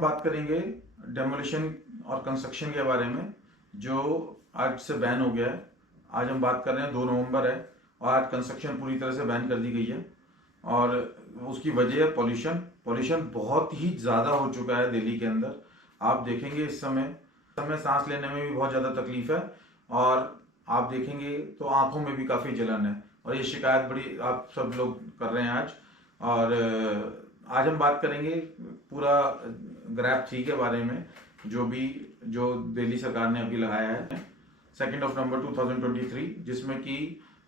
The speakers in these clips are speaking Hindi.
हम बात करेंगे डेमोलिशन और कंस्ट्रक्शन के बारे में, जो आज से बैन हो गया है। आज हम बात कर रहे हैं 2 नवंबर है और आज कंस्ट्रक्शन पूरी तरह से बैन कर दी गई है। और उसकी वजह है पॉल्यूशन। पॉल्यूशन बहुत ही ज़्यादा हो चुका है दिल्ली के अंदर। आप देखेंगे इस समय सांस लेने में भी बहुत ज़्यादा तकलीफ है और आप देखेंगे तो आंखों में भी काफ़ी जलन है। और ये शिकायत बड़ी आप सब लोग कर रहे हैं आज। और आज हम बात करेंगे पूरा ग्रैप 3 के बारे में, जो दिल्ली सरकार ने अभी लगाया है 2 नवंबर 2023, जिसमें कि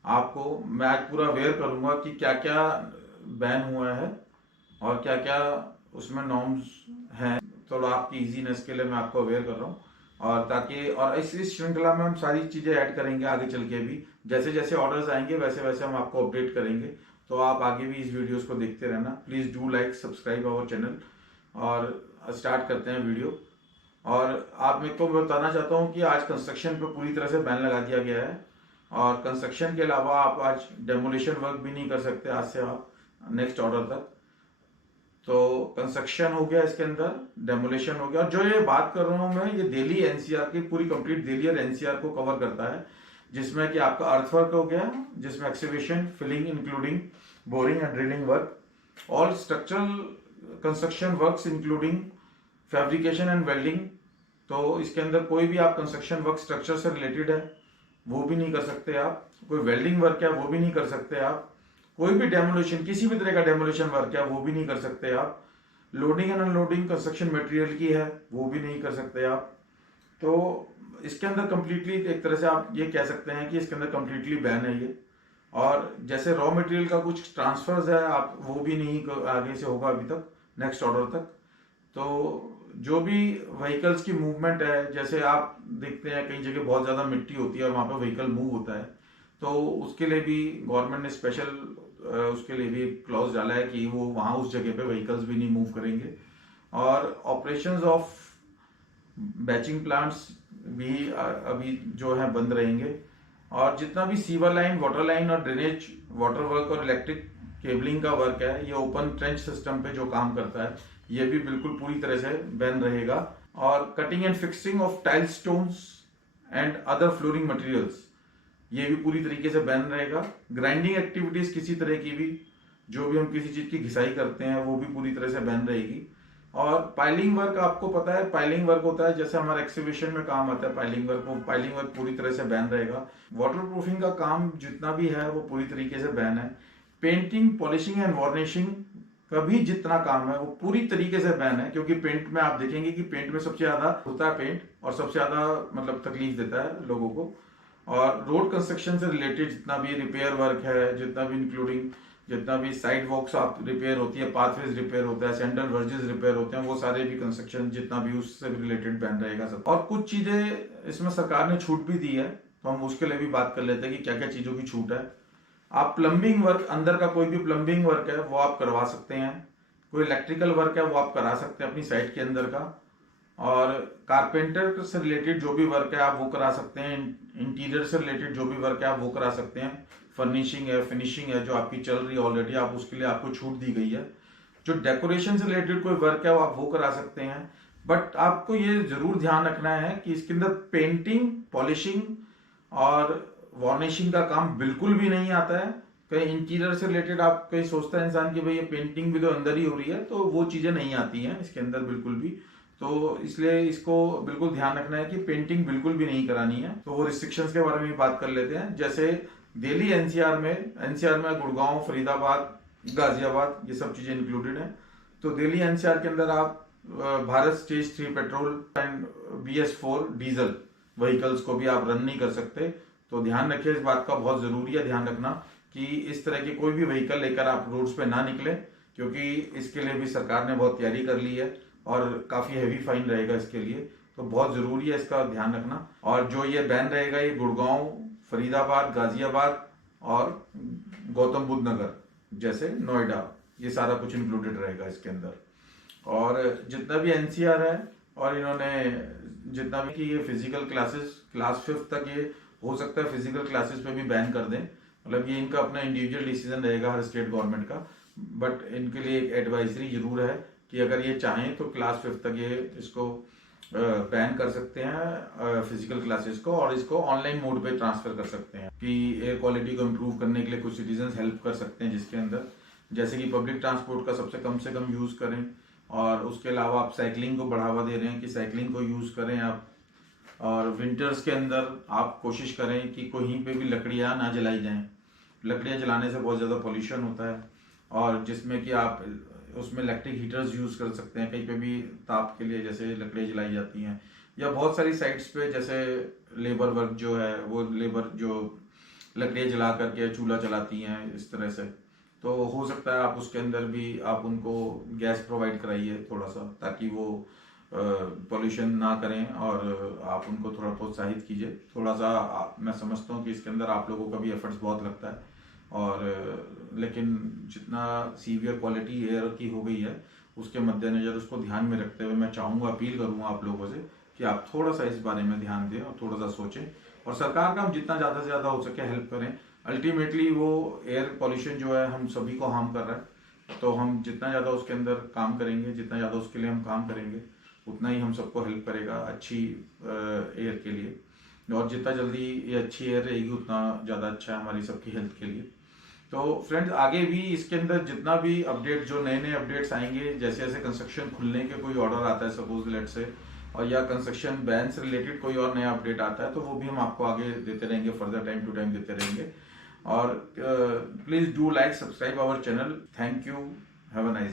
आपको मैं आज पूरा अवेयर करूंगा कि क्या क्या बैन हुआ है और क्या क्या उसमें नॉर्म्स हैं। थोड़ा आपकी इजीनेस के लिए मैं आपको अवेयर कर रहा हूँ, और ताकि और इस श्रृंखला में हम सारी चीज़ें ऐड करेंगे आगे चल के भी। जैसे जैसे ऑर्डर्स आएंगे वैसे वैसे हम आपको अपडेट करेंगे, तो आप आगे भी इस वीडियोस को देखते रहना। Please do like subscribe our channel. और स्टार्ट करते हैं वीडियो। और आप मेरे को बताना चाहता हूँ कि आज कंस्ट्रक्शन पर पूरी तरह से बैन लगा दिया गया है, और कंस्ट्रक्शन के अलावा आप आज डेमोलिशन वर्क भी नहीं कर सकते आज से आप नेक्स्ट ऑर्डर तक। तो कंस्ट्रक्शन हो गया, इसके अंदर डेमोलिशन हो गया। और जो ये बात कर रहा हूँ मैं, ये दिल्ली एनसीआर की पूरी कंप्लीट दिल्ली और एनसीआर को कवर करता है, जिसमें कि आपका अर्थवर्क हो गया, जिसमें excavation, filling including boring and drilling work, all structural construction works including fabrication and welding. तो इसके अंदर कोई भी आप कंस्ट्रक्शन वर्क स्ट्रक्चर से रिलेटेड है वो भी नहीं कर सकते आप। कोई वेल्डिंग वर्क है वो भी नहीं कर सकते आप। कोई भी डेमोलिशन, किसी भी तरह का डेमोलिशन वर्क है वो भी नहीं कर सकते आप। Loading and unloading construction material की है वो भी नहीं कर सकते आप। तो इसके अंदर कंप्लीटली एक तरह से आप ये कह सकते हैं कि इसके अंदर कंप्लीटली बैन है ये। और जैसे रॉ मटेरियल का कुछ ट्रांसफर्स है आप वो भी नहीं आगे से होगा अभी तक नेक्स्ट ऑर्डर तक। तो जो भी व्हीकल्स की मूवमेंट है, जैसे आप देखते हैं कई जगह बहुत ज़्यादा मिट्टी होती है और वहाँ पर व्हीकल मूव होता है, तो उसके लिए भी गवर्नमेंट ने स्पेशल उसके लिए भी क्लॉज डाला है कि वो वहाँ उस जगह पे व्हीकल्स भी नहीं मूव करेंगे। और ऑपरेशंस ऑफ बैचिंग प्लांट्स भी अभी जो है बंद रहेंगे। और जितना भी सीवर लाइन, वाटर लाइन और ड्रेनेज वाटर वर्क और इलेक्ट्रिक केबलिंग का वर्क है, ये ओपन ट्रेंच सिस्टम पे जो काम करता है, ये भी बिल्कुल पूरी तरह से बैन रहेगा। और cutting and fixing of tile stones and other flooring materials, ये भी पूरी तरीके से बैन रहेगा। ग्राइंडिंग एक्टिविटीज किसी तरह की भी, जो भी हम किसी चीज की घिसाई करते हैं, वो भी पूरी तरह से बैन रहेगी। और पाइलिंग वर्क, आपको पता है पाइलिंग वर्क होता है, जैसे हमारा एक्सीबिशन में काम आता है पाइलिंग वर्क, वो पाइलिंग वर्क पूरी तरह से बैन रहेगा। वाटर प्रूफिंग का काम जितना भी है वो पूरी तरीके से बैन है। पेंटिंग, पॉलिशिंग एंड वार्निशिंग का भी जितना काम है वो पूरी तरीके से बैन है, क्योंकि पेंट में आप देखेंगे कि पेंट में सबसे ज्यादा होता है पेंट, और सबसे ज्यादा मतलब तकलीफ देता है लोगों को। और रोड कंस्ट्रक्शन से रिलेटेड जितना भी रिपेयर वर्क है, जितना भी इंक्लूडिंग जितना भी साइड वॉक्स आप रिपेयर होती है, पाथवेज रिपेयर होता है, सेंट्रल वर्जेस रिपेयर होते हैं, वो सारे भी कंस्ट्रक्शन जितना भी उससे रिलेटेड बैन रहेगा सब। और कुछ चीजें इसमें सरकार ने छूट भी दी है, तो हम उसके लिए भी बात कर लेते हैं कि क्या क्या चीजों की छूट है। आप प्लम्बिंग वर्क, अंदर का कोई भी प्लम्बिंग वर्क है वो आप करवा सकते हैं। कोई इलेक्ट्रिकल वर्क है वो आप करा सकते हैं अपनी साइट के अंदर का। और कारपेंटर से रिलेटेड जो भी वर्क है आप वो करा सकते हैं। इंटीरियर से रिलेटेड जो भी वर्क है आप वो करा सकते हैं। फर्निशिंग है, फिनिशिंग है जो आपकी चल रही है ऑलरेडी, आप उसके लिए आपको छूट दी गई है। जो डेकोरेशन से रिलेटेड कोई वर्क है वो आप वो करा सकते हैं। बट आपको ये जरूर ध्यान रखना है कि इसके अंदर पेंटिंग, पॉलिशिंग और वार्निशिंग का काम बिल्कुल भी नहीं आता है। कहीं इंटीरियर से रिलेटेड आप कहीं सोचता है इंसान कि भाई ये पेंटिंग भी तो अंदर ही हो रही है, तो वो चीजें नहीं आती हैं इसके अंदर बिल्कुल भी। तो इसलिए इसको बिल्कुल ध्यान रखना है कि पेंटिंग बिल्कुल भी नहीं करानी है। तो वो रिस्ट्रिक्शंस के बारे में बात कर लेते हैं। जैसे दिल्ली एनसीआर में गुड़गांव, फरीदाबाद, गाजियाबाद, ये सब चीजें इंक्लूडेड हैं। तो दिल्ली एनसीआर के अंदर आप Bharat stage 3 petrol and BS4 diesel vehicles को भी आप रन नहीं कर सकते। तो ध्यान रखिए, इस बात का बहुत जरूरी है ध्यान रखना कि इस तरह के कोई भी व्हीकल लेकर आप रोड्स पे ना निकले, क्योंकि इसके लिए भी सरकार ने बहुत तैयारी कर ली है और काफी हैवी फाइन रहेगा इसके लिए। तो बहुत जरूरी है इसका ध्यान रखना। और जो ये बैन रहेगा ये गुड़गांव, फरीदाबाद, गाजियाबाद और गौतम बुद्ध नगर जैसे नोएडा, ये सारा कुछ इंक्लूडेड रहेगा इसके अंदर। और जितना भी एनसीआर है, और इन्होंने जितना भी कि ये फिजिकल क्लासेस क्लास 5 तक ये हो सकता है फिजिकल क्लासेस पे भी बैन कर दें। मतलब ये इनका अपना इंडिविजुअल डिसीजन रहेगा हर स्टेट गवर्नमेंट का। बट इनके लिए एक एडवाइजरी जरूर है कि अगर ये चाहें तो क्लास 5 तक ये इसको बैन कर सकते हैं फिजिकल क्लासेस को, और इसको ऑनलाइन मोड पे ट्रांसफर कर सकते हैं कि एयर क्वालिटी को इम्प्रूव करने के लिए कुछ सिटीजन हेल्प कर सकते हैं, जिसके अंदर जैसे कि पब्लिक ट्रांसपोर्ट का सबसे कम यूज़ करें, और उसके अलावा आप साइकिलिंग को बढ़ावा दे रहे हैं कि साइकिलिंग को यूज़ करें आप, और विंटर्स के अंदर आप कोशिश करें कि कहीं पे भी लकड़ियाँ ना जलाई जाएं। लकड़ियाँ जलाने से बहुत ज़्यादा पॉल्यूशन होता है, और जिसमें कि आप उसमें इलेक्ट्रिक हीटर्स यूज़ कर सकते हैं कहीं पे भी ताप के लिए, जैसे लकड़ियाँ जलाई जाती हैं, या बहुत सारी साइट्स पे जैसे लेबर वर्क जो है वो लेबर जो लकड़ियाँ जला करके चूल्हा जलाती हैं इस तरह से, तो हो सकता है आप उसके अंदर भी आप उनको गैस प्रोवाइड कराइए थोड़ा सा, ताकि वो पॉल्यूशन ना करें, और आप उनको थोड़ा प्रोत्साहित कीजिए थोड़ा सा। मैं समझता हूँ कि इसके अंदर आप लोगों का भी एफर्ट्स बहुत लगता है, और लेकिन जितना सीवियर क्वालिटी एयर की हो गई है उसके मद्देनज़र उसको ध्यान में रखते हुए मैं चाहूँगा, अपील करूँगा आप लोगों से कि आप थोड़ा सा इस बारे में ध्यान दें और थोड़ा सा सोचें, और सरकार का हम जितना ज़्यादा से ज़्यादा हो सके हेल्प करें। अल्टीमेटली वो एयर पॉल्यूशन जो है हम सभी को हार्म कर रहा है, तो हम जितना ज़्यादा उसके अंदर काम करेंगे, जितना ज़्यादा उसके लिए हम काम करेंगे, उतना ही हम सबको हेल्प करेगा अच्छी एयर के लिए, और जितना जल्दी ये अच्छी एयर रहेगी उतना ज़्यादा अच्छा है हमारी सबकी हेल्थ के लिए। तो फ्रेंड्स, आगे भी इसके अंदर जितना भी अपडेट, जो नए नए अपडेट्स आएंगे, जैसे जैसे कंस्ट्रक्शन खुलने के कोई ऑर्डर आता है सपोज लेट से, और या कंस्ट्रक्शन बैन से रिलेटेड कोई और नया अपडेट आता है, तो वो भी हम आपको आगे देते रहेंगे, फर्दर टाइम टू टाइम देते रहेंगे। और please do like subscribe our channel. Thank you, have a nice